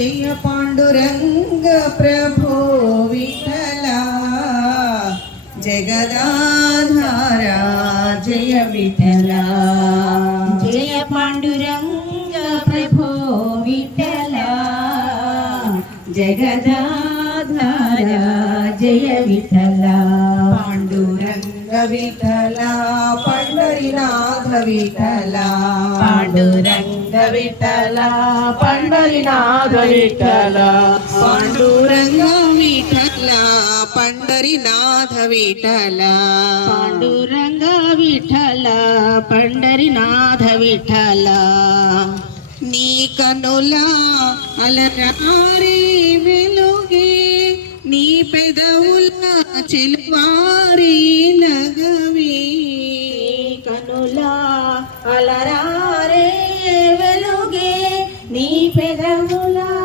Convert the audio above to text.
जय पांडुरंग प्रभो विठला जगदाधारा जय विठला। जय पांडुरंग प्रभो विठला जगदाधारा जय विठला। पांडुरंग विठला पंढरीनाथ विठला। पांडुरंग विठला पंढरीनाथ विठला। पांडुरंग विठला पंढरीनाथ विठला। पांडुरंग विठला पंढरीनाथ विठला। नी कनुला अलरारी వెలుగే నీ పెదవుల చిలువా